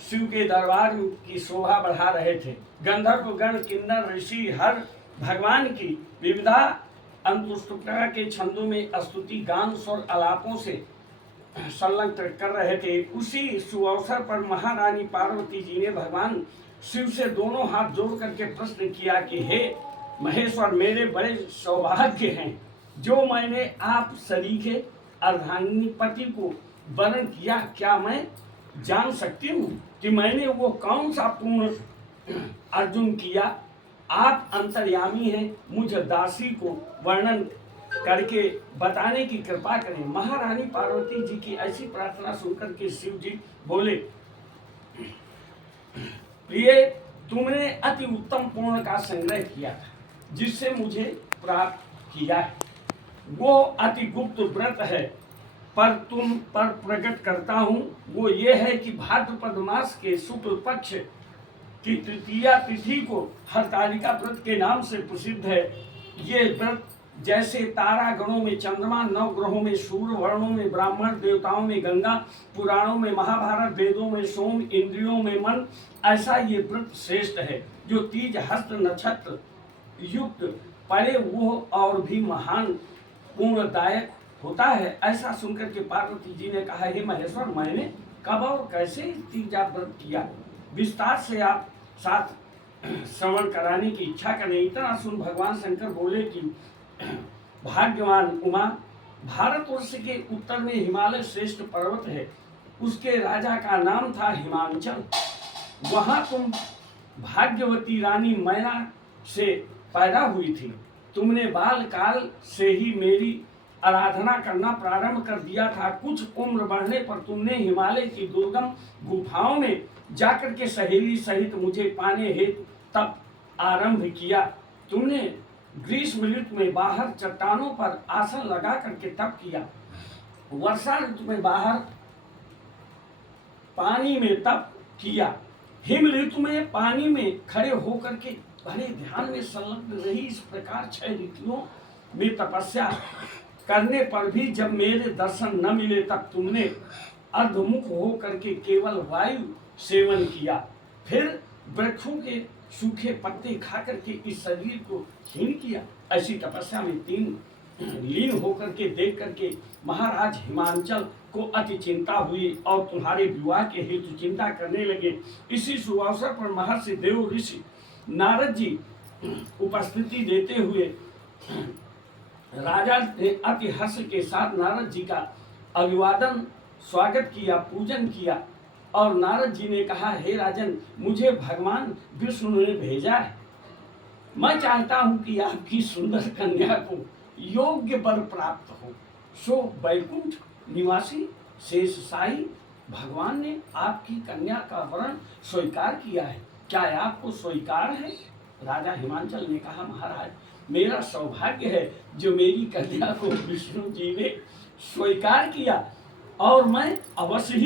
शिव के दरबार की शोभा बढ़ा रहे थे। गंधर्व गण, किन्नर, ऋषि हर भगवान की विविधा अंतुष्टता के छंदों में स्तुति गान स्वर आलापों से संलग्न कर रहे थे। उसी सुअवसर पर महारानी पार्वती जी ने भगवान शिव से दोनों हाथ जोड़ करके प्रश्न किया कि हे महेश्वर, मेरे बड़े सौभाग्य हैं जो मैंने आप सरीखे अर्धांगिनी को वर्ण किया। क्या मैं जान सकती हूँ कि मैंने वो कौन सा पूर्ण अर्जुन किया? आप अंतर्यामी हैं, मुझ दासी को वर्णन करके बताने की कृपा करें। महारानी पार्वती जी की ऐसी प्रार्थना सुनकर के शिव जी बोले, प्रिय, तुमने अति उत्तम पूर्ण का संग्रह किया था जिससे मुझे प्राप्त किया है। वो अति गुप्त व्रत है, पर तुम पर प्रकट करता हूँ। वो ये है कि भाद्रपद मास के शुक्ल पक्ष की तृतीया तिथि को हरतालिका व्रत के नाम से प्रसिद्ध है। ये व्रत जैसे तारा गणों में चंद्रमा, नव ग्रहों में सूर्य, वर्णों में ब्राह्मण, देवताओं में गंगा, पुराणों में महाभारत, वेदों में सोम, इंद्रियों में मन, ऐसा ये व्रत श्रेष्ठ है। जो तीज हस्त नक्षत्र युक्त पड़े वो और भी महान पूर्णदायक होता है। ऐसा सुनकर के पार्वती जी ने कहा, हे महेश्वर, मैंने कब और कैसे तीजा व्रत किया? विस्तार से आप साथ श्रवण कराने की इच्छा करें। इतना सुन भगवान शंकर बोले कि भाग्यवान उमा, भारतवर्ष के उत्तर में हिमालय श्रेष्ठ पर्वत है। उसके राजा का नाम था हिमांचल। वहां तुम भाग्यवती रानी मैना से पैदा हुई थी। तुमने बाल काल से ही मेरी आराधना करना प्रारंभ कर दिया था। कुछ उम्र बढ़ने पर तुमने हिमालय की दुर्गम गुफाओं में जाकर के सहेली सहित मुझे पाने हेतु तप आरंभ किया। तुमने ग्रीष्म ऋतु में बाहर चट्टानों पर आसन लगा करके तप किया। वर्षा ऋतु में बाहर पानी में तप किया। हिम ऋतु में पानी में खड़े होकर के बड़े ध्यान में संलग्न रही। इस प्रकार 6 ऋतुओं में तपस्या करने पर भी जब मेरे दर्शन न मिले तब तुमने अर्धमुख हो करके केवल वायु सेवन किया। फिर वृक्षों के सूखे पत्ते खा करके इस शरीर को क्षीण किया। ऐसी तपस्या में 3 लीन होकर के देख करके महाराज हिमांचल को अति चिंता हुई और तुम्हारे विवाह के हेतु चिंता करने लगे। इसी सुअवसर पर महर्षि देव ऋषि नारद जी उपस्थिति देते हुए राजा ने अति हर्ष के साथ नारद जी का अभिवादन स्वागत किया, पूजन किया। और नारद जी ने कहा, हे राजन, मुझे भगवान विष्णु ने भेजा है। मैं चाहता हूं कि आपकी सुंदर कन्या को योग्य वर प्राप्त हो। सो वैकुंठ निवासी शेषशाही भगवान ने आपकी कन्या का वरण स्वीकार किया है। क्या आपको स्वीकार है? राजा हिमांचल ने कहा, महाराज, मेरा सौभाग्य है जो मेरी कन्या को विष्णु जी ने स्वीकार किया और मैं अवश्य ही